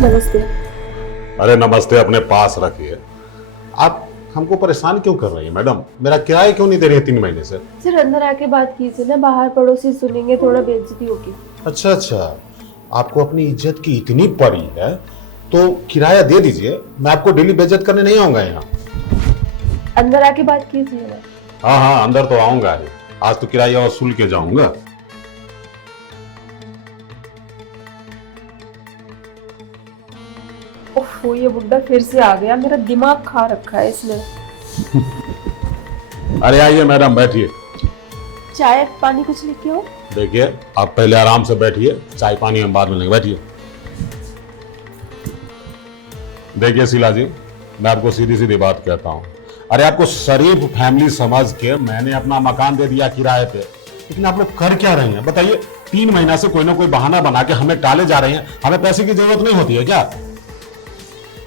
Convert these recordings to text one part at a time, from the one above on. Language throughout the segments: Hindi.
नमस्ते। अरे नमस्ते अपने पास रखिए। आप हमको परेशान क्यों कर रही हैं मैडम? मेरा किराया क्यों नहीं दे रही है 3 महीने से? सर अंदर आके बात कीजिए ना, बाहर पड़ोसी सुनेंगे, थोड़ा बेइज्जती होगी। अच्छा अच्छा, आपको अपनी इज्जत की इतनी पड़ी है तो किराया दे दीजिए। मैं आपको डेली बेइज्जत करने नहीं आऊंगा यहाँ। अंदर आके बात कीजिए ना। हाँ हाँ, अंदर तो आऊंगा ही। आज तो किराया वसूल के जाऊंगा। ओह, ये बुड्ढा फिर से आ गया, मेरा दिमाग खा रखा है इसने। अरे आइए मैडम, बैठिए। चाय पानी कुछ लेके आओ। देखिए, आप पहले आराम से बैठिए, चाय पानी हम बाद में लेंगे। बैठिए। देखिए शीला जी, मैं आपको सीधी सीधी बात कहता हूँ। अरे आपको शरीफ फैमिली समझ के मैंने अपना मकान दे दिया किराए पे, लेकिन आप लोग कर क्या रहे हैं बताइए? 3 महीना से कोई ना कोई बहाना बना के हमें टाले जा रहे हैं। हमें पैसे की जरूरत नहीं होती है क्या?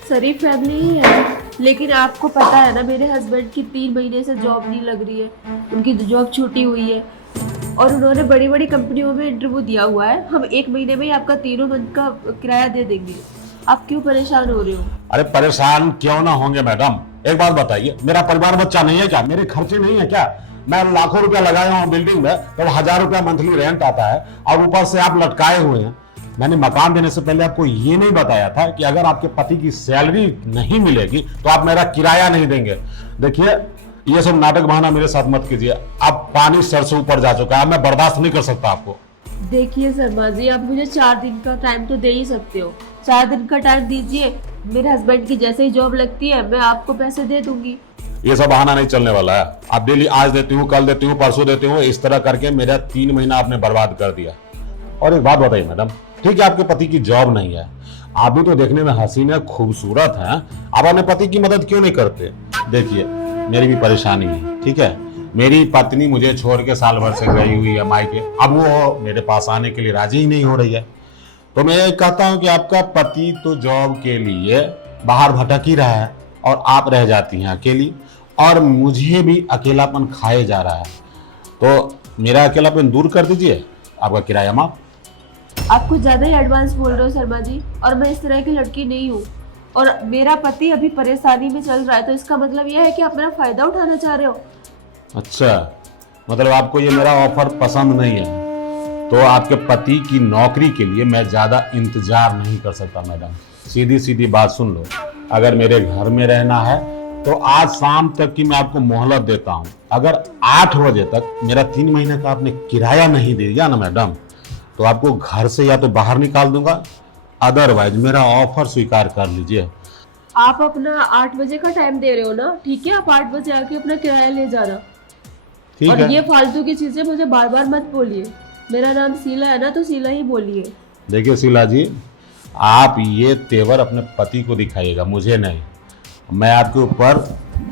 शरीफ फैमिली ही है, लेकिन आपको पता है ना, मेरे हस्बैंड की 3 महीने से जॉब नहीं लग रही है। उनकी जॉब छूटी हुई है और उन्होंने बड़ी बड़ी कंपनियों में इंटरव्यू दिया हुआ है। हम 1 महीने में ही आपका 3 मंथ का किराया दे देंगे। आप क्यों परेशान हो रहे हो? अरे परेशान क्यों ना होंगे मैडम, एक बात बताइए, मेरा परिवार बच्चा नहीं है क्या? मेरे खर्चे नहीं है क्या? मैं लाखों रुपया लगाया हूँ बिल्डिंग में, तो 1000 रुपया मंथली रेंट आता है और ऊपर से आप लटकाए हुए हैं। मैंने मकान देने से पहले आपको ये नहीं बताया था कि अगर आपके पति की सैलरी नहीं मिलेगी तो आप मेरा किराया नहीं देंगे। देखिए, ये सब नाटक बहाना मेरे साथ मत कीजिए। अब पानी सर से ऊपर जा चुका है, मैं बर्दाश्त नहीं कर सकता आपको। देखिए शर्मा जी, आप मुझे 4 दिन का टाइम तो दे ही सकते हो। 4 दिन का टाइम दीजिए, मेरे हस्बैंड की जैसे ही जॉब लगती है मैं आपको पैसे दे दूंगी। ये सब बहाना नहीं चलने वाला है। आप डेली आज देती हूँ, कल देती हूँ, परसों देती हूँ, इस तरह करके मेरा 3 महीना आपने बर्बाद कर दिया। और एक बात बताइए मैडम, ठीक है आपके पति की जॉब नहीं है, आप भी तो देखने में हसीन है, खूबसूरत हैं, आप अपने पति की मदद क्यों नहीं करते? देखिए, मेरी भी परेशानी है, ठीक है। मेरी पत्नी मुझे छोड़ के साल भर से गई हुई है मायके। अब वो मेरे पास आने के लिए राजी ही नहीं हो रही है। तो मैं ये कहता हूँ कि आपका पति तो जॉब के लिए बाहर भटक ही रहा है और आप रह जाती हैं अकेली, और मुझे भी अकेलापन खाए जा रहा है। तो मेरा अकेलापन दूर कर दीजिए, आपका किराया माफ। आप कुछ ज्यादा ही एडवांस बोल रहे हो शर्मा जी, और मैं इस तरह की लड़की नहीं हूँ। और मेरा पति अभी परेशानी में चल रहा है, तो इसका मतलब यह है कि आप मेरा फायदा उठाना चाह रहे हो। अच्छा, मतलब आपको ये मेरा ऑफर पसंद नहीं है? तो आपके पति की नौकरी के लिए मैं ज़्यादा इंतजार नहीं कर सकता मैडम। सीधी सीधी बात सुन लो, अगर मेरे घर में रहना है तो आज शाम तक की मैं आपको मोहलत देता हूँ। अगर 8 बजे तक मेरा 3 महीने का आपने किराया नहीं दिया ना मैडम, तो आपको घर से या तो बाहर निकाल दूंगा, अदरवाइज मेरा ऑफर स्वीकार कर लीजिए। आप अपना 8 बजे का टाइम दे रहे हो ना, ठीक है, आप 8 बजे आके अपना किराया ले जाना। ठीक और है। ये फालतू की चीजें मुझे बार बार मत बोलिए। मेरा नाम शीला है ना, तो शीला ही बोलिए। देखिए शीला जी, आप ये तेवर अपने पति को दिखाइएगा, मुझे नहीं। मैं आपके ऊपर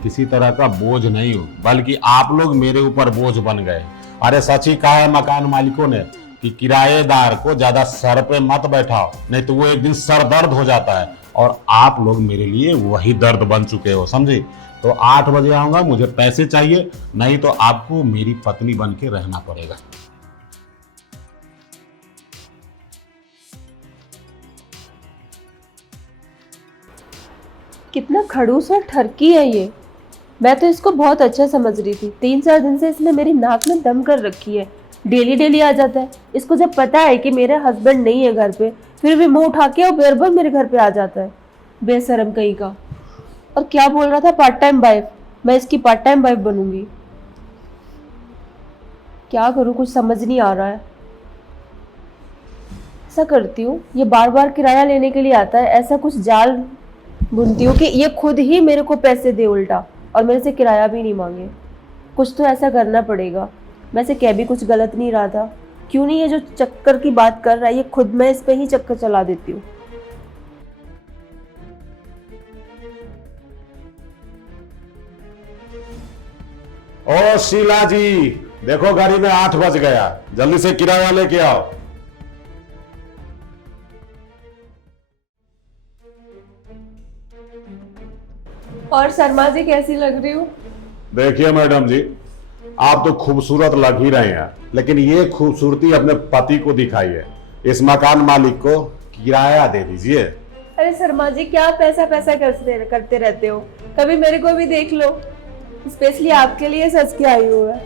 किसी तरह का बोझ नहीं हूँ, बल्कि आप लोग मेरे ऊपर बोझ बन गए। अरे सच ही कहा है मकान मालिकों ने कि किराएदार को ज्यादा सर पे मत बैठाओ, नहीं तो वो एक दिन सर दर्द हो जाता है। और आप लोग मेरे लिए वही दर्द बन चुके हो, समझे? तो 8 बजे आऊंगा, मुझे पैसे चाहिए, नहीं तो आपको मेरी पत्नी बन के रहना पड़ेगा। कितना खड़ूस और ठरकी है ये। मैं तो इसको बहुत अच्छा समझ रही थी। 3-4 दिन से इसने मेरी नाक में दम कर रखी है। डेली डेली आ जाता है। इसको जब पता है कि मेरे हस्बैंड नहीं है घर पे, फिर भी मुंह उठा के और बेरबर मेरे घर पे आ जाता है। बेशरम कहीं का। और क्या बोल रहा था, पार्ट टाइम वाइफ। मैं इसकी पार्ट टाइम वाइफ बनूंगी। क्या करूँ, कुछ समझ नहीं आ रहा है। ऐसा करती हूँ, ये बार बार किराया लेने के लिए आता है, ऐसा कुछ जाल बुनती हूँ कि ये खुद ही मेरे को पैसे दे उल्टा, और मेरे से किराया भी नहीं मांगे। कुछ तो ऐसा करना पड़ेगा। वैसे कह भी कुछ गलत नहीं रहा था। क्यों नहीं ये जो चक्कर की बात कर रहा है, ये खुद मैं इस पे ही चक्कर चला देती हूँ। ओ शीला जी, देखो गाड़ी में 8 बज गया, जल्दी से किराया लेके आओ। और शर्मा जी कैसी लग रही हूँ? देखिए मैडम जी, आप तो खूबसूरत लग ही रहे हैं, लेकिन ये खूबसूरती अपने पति को दिखाइए। इस मकान मालिक को किराया दे दीजिए। अरे शर्मा जी, क्या पैसा पैसा करते रहते हो, कभी मेरे को भी देख लो, स्पेशली आपके लिए सच के आई हूँ मैं।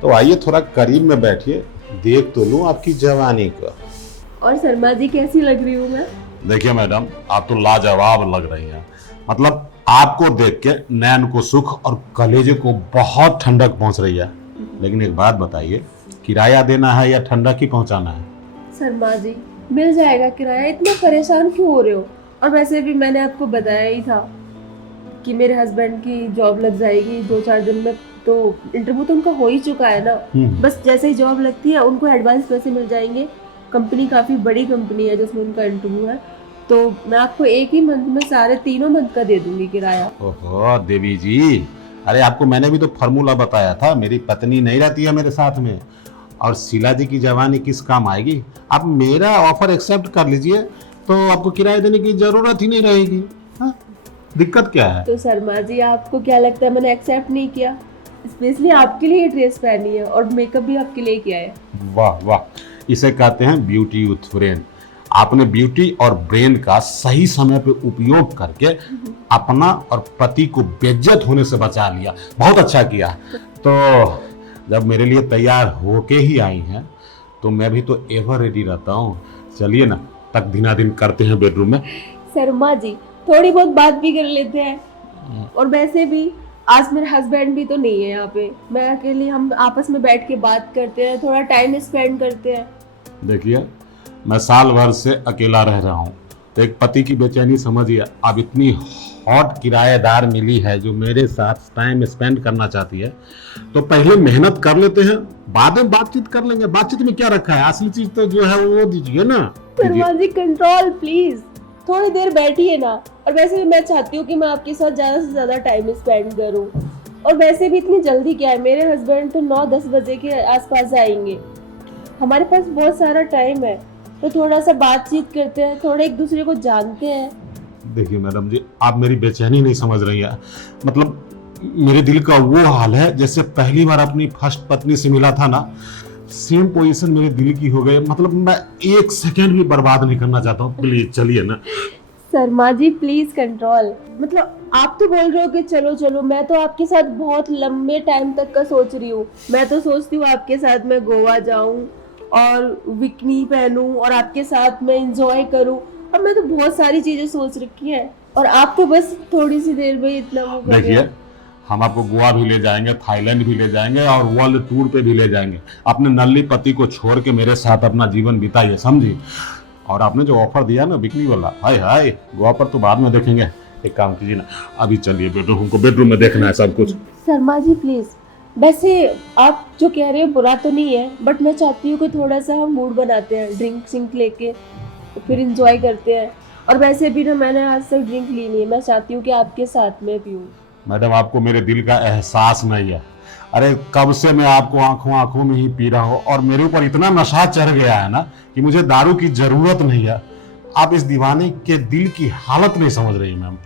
तो आइए थोड़ा करीब में बैठिए, देख तो लूं आपकी जवानी को। और शर्मा जी कैसी लग रही हूँ मैं? देखिए मैडम, आप तो लाजवाब लग रही हैं। मतलब आपको देख के नैन को सुख और कलेजे को बहुत ठंडक पहुंच रही है। लेकिन एक बात बताइए, किराया देना है या ठंडक ही पहुंचाना है? शर्मा जी मिल जाएगा किराया, इतना परेशान क्यों हो रहे हो? और वैसे भी मैंने आपको बताया ही था कि मेरे हस्बैंड की जॉब लग जाएगी 2-4 दिन में, तो इंटरव्यू तो उनका हो ही चुका है ना। बस जैसे ही जॉब लगती है उनको एडवांस पैसे मिल जाएंगे। कंपनी काफ़ी बड़ी कंपनी है जिसमें उनका इंटरव्यू है, तो मैं आपको एक ही मंथ में सारे 3 मंथ का दे दूंगी किराया। ओहो देवी जी, अरे आपको मैंने भी तो फॉर्मूला बताया था, मेरी पत्नी नहीं रहती है मेरे साथ में, और शीला जी की जवानी किस काम आएगी। आप मेरा ऑफर एक्सेप्ट कर लीजिए तो आपको किराया देने की जरूरत ही नहीं रहेगी। हाँ? दिक्कत क्या है? तो शर्मा जी आपको क्या लगता है मैंने एक्सेप्ट नहीं किया? स्पेशली आपके लिए ड्रेस पहनी है और मेकअप भी आपके लिए किया है। वाह वाह, इसे कहते हैं ब्यूटी विथ ब्रेन। आपने ब्यूटी और ब्रेन का सही समय पे उपयोग करके अपना और पति को बेइज्जत होने से बचा लिया। बहुत अच्छा किया। तो जब मेरे लिए तैयार होके ही आई हैं तो मैं भी तो एवर रेडी रहता हूँ। चलिए ना, तक दिनादिन करते हैं बेडरूम में। शर्मा जी थोड़ी बहुत बात भी कर लेते हैं, और वैसे भी आज मेरे हस्बैंड भी तो नहीं है यहाँ पे, मैं अकेले, हम आपस में बैठ के बात करते हैं, थोड़ा टाइम स्पेंड करते हैं। देखिए, मैं साल भर से अकेला रह रहा हूँ, तो एक पति की बेचैनी समझिए। अब इतनी हॉट किराएदार मिली है जो मेरे साथ टाइम स्पेंड करना चाहती है, तो पहले मेहनत कर लेते हैं, बाद में बातचीत कर लेंगे। बातचीत में क्या रखा है, असली चीज तो जो है वो दीजिए ना। शर्मा जी कंट्रोल प्लीज, थोड़ी देर बैठिए ना। और वैसे भी मैं चाहती हूँ कि मैं आपके साथ ज़्यादा से ज़्यादा टाइम स्पेंड करूँ, और वैसे भी इतनी जल्दी क्या है, मेरे हस्बैंड तो 9-10 बजे के आसपास आएंगे, हमारे पास बहुत सारा टाइम है, तो थोड़ा सा बातचीत करते हैं, थोड़ा एक दूसरे को जानते हैं। देखिए मैडम जी, आप मेरी बेचैनी नहीं समझ रही हैं। मतलब मेरे दिल का वो हाल है जैसे पहली बार अपनी फर्स्ट पत्नी से मिला था ना, सेम पोजीशन मेरे दिल की हो गई। मतलब मैं एक सेकंड भी बर्बाद नहीं करना चाहता हूँ। प्लीज चलिए ना। Sharma ji please control. मतलब आप तो बोल रहे हो कि चलो चलो, मैं तो आपके साथ बहुत लंबे टाइम तक का सोच रही हूँ। मैं तो सोचती हूँ आपके साथ मैं गोवा जाऊँ और बिकनी पहनूं और आपके साथ मैं एंजॉय करूँ। अब मैं तो बहुत सारी चीजें सोच रखी हैं, और आप तो बस थोड़ी सी देर में इतना वो कर रहे हो। देखिए, हम आपको गोवा भी ले जाएंगे, थाईलैंड भी ले जाएंगे और वर्ल्ड टूर पे भी ले जाएंगे। अपने नल्ली पति को छोड़ के मेरे साथ अपना जीवन बिताइए, समझी। और आपने जो ऑफर दिया ना बिकनी वाला, हाय हाय, गोवा पर तो बाद में देखेंगे। एक काम कीजिए ना, अभी चलिए बेडरूम, हमको बेडरूम में देखना है सब कुछ। शर्मा जी प्लीज, वैसे आप जो कह रहे हो बुरा तो नहीं है, बट मैं चाहती हूँ कि थोड़ा सा हम मूड बनाते हैं, ड्रिंक सिंक लेके फिर इंजॉय करते हैं। और वैसे भी ना मैंने आज तक ड्रिंक ली नहीं है, मैं चाहती हूँ कि आपके साथ में पीऊँ। मैडम, आपको मेरे दिल का एहसास नहीं है। अरे कब से मैं आपको आंखों आंखों में ही पी रहा हूँ, और मेरे ऊपर इतना नशा चढ़ गया है ना कि मुझे दारू की जरूरत नहीं है। आप इस दीवाने के दिल की हालत नहीं समझ रही मैम।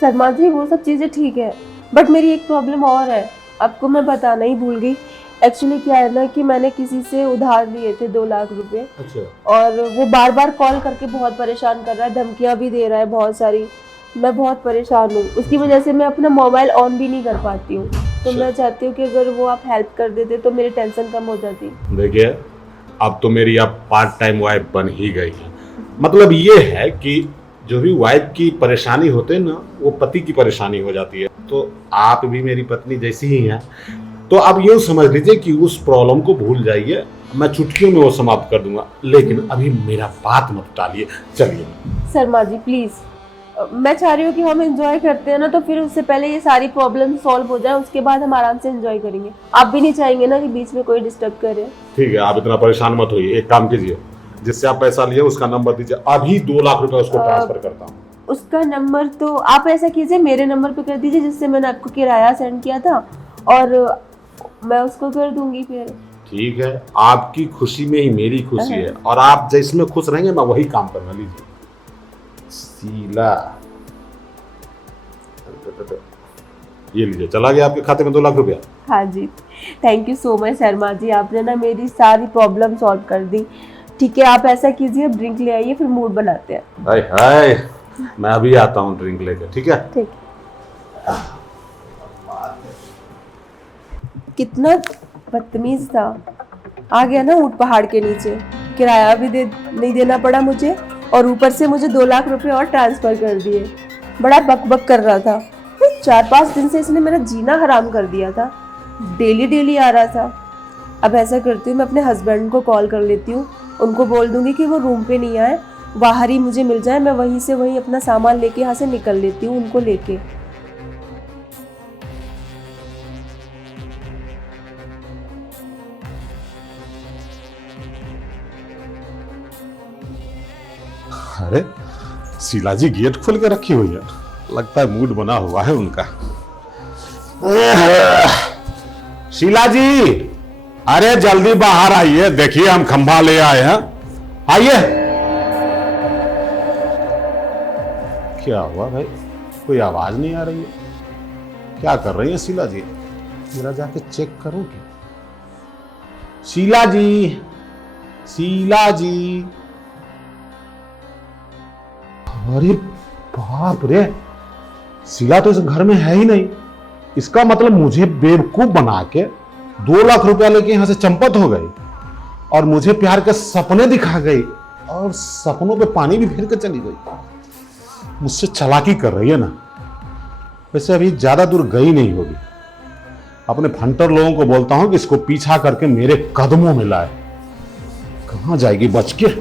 शर्मा जी वो सब चीज़ें ठीक है, बट मेरी एक प्रॉब्लम और है, आपको मैं बताना ही भूल गई। एक्चुअली क्या है ना कि मैंने किसी से उधार लिए थे 2 लाख रुपए। अच्छा। और वो बार बार कॉल करके बहुत परेशान कर रहा है, धमकियां भी दे रहा है बहुत सारी। मैं बहुत परेशान हूँ, उसकी वजह से मैं अपना मोबाइल ऑन भी नहीं कर पाती हूँ। तो मैं चाहती हूँ कि अगर वो आप हेल्प कर देते तो मेरी टेंशन कम हो जाती। देखिए, अब तो मेरी आप पार्ट टाइम वाइफ बन ही गई है। मतलब ये है कि जो भी वाइफ की परेशानी होते है ना, वो पति की परेशानी हो जाती है। तो आप भी मेरी पत्नी जैसी ही हैं, तो आप यूँ समझ लीजिए कि उस प्रॉब्लम को भूल जाइए, मैं चुटकियों में वो समाप्त कर दूंगा। लेकिन अभी मेरा बात मत टालिए, चलिए। शर्मा जी प्लीज, मैं चाह रही हूँ कि हम एंजॉय करते हैं ना, तो फिर उससे पहले ये सारी प्रॉब्लम सॉल्व हो जाए, उसके बाद हम आराम से एंजॉय करेंगे। आप भी नहीं चाहेंगे ना कि बीच में कोई डिस्टर्ब करे। ठीक है, आप इतना परेशान मत होइए। एक काम कीजिए, जिससे आप पैसा लिए उसका नंबर दीजिए, अभी 2 लाख रुपए उसको ट्रांसफर करता हूँ। उसका नंबर तो आप ऐसा कीजिए, मेरे नंबर पे कर दीजिए जिससे मैंने आपको किराया सेंड किया था, और मैं उसको कर दूंगी फिर। ठीक है, आपकी खुशी में ही मेरी खुशी है, और आप जिसमें खुश रहेंगे मैं वही काम करना। लीजिए शीला, ये लीजिए, चला गया आपके खाते में 2 लाख रुपया। हाँ जी, thank you so much Sharma ji, आपने ना मेरी सारी प्रॉब्लम सॉल्व कर दी। ठीक है, आप ऐसा कीजिए, अब ड्रिंक ले आइए, फिर मूड बनाते हैं। हाय हाय, मैं अभी आता हूँ ड्रिंक लेकर, ठीक है? ठीक। कितना बदतमीज था, आ गया ना ऊंट पहाड़ के नीचे, किराया भी नहीं देना पड़ा मुझे, और ऊपर से मुझे 2 लाख रुपए और ट्रांसफर कर दिए। बड़ा बकबक कर रहा था। 4-5 दिन से इसने मेरा जीना हराम कर दिया था, डेली डेली आ रहा था। अब ऐसा करती हूँ, मैं अपने हस्बैंड को कॉल कर लेती हूँ, उनको बोल दूंगी कि वो रूम पे नहीं आए, बाहर ही मुझे मिल जाए, मैं वहीं से वहीं अपना सामान लेके यहाँ से निकल लेती हूँ उनको लेके। अरे शीला जी गेट खोल के रखी हुई है, लगता है मूड बना हुआ है उनका। शीला जी, अरे जल्दी बाहर आइए, देखिए हम खंभा ले आए हैं, आइए। क्या हुआ भाई, कोई आवाज नहीं आ रही है? क्या कर रही है शीला जी? जरा जाके चेक करो कि शीला जी, शीला जी। अरे बाप रे, शीला तो इस घर में है ही नहीं। इसका मतलब मुझे बेवकूफ बना के 2 लाख रुपया लेके यहां से चंपत हो गई, और मुझे प्यार के सपने दिखा गई, और सपनों पे पानी भी फेर के चली गई। मुझसे चालाकी कर रही है ना। वैसे अभी ज्यादा दूर गई नहीं होगी, अपने फंटर लोगों को बोलता हूं कि इसको पीछा करके मेरे कदमों में लाए। कहां जाएगी बच के।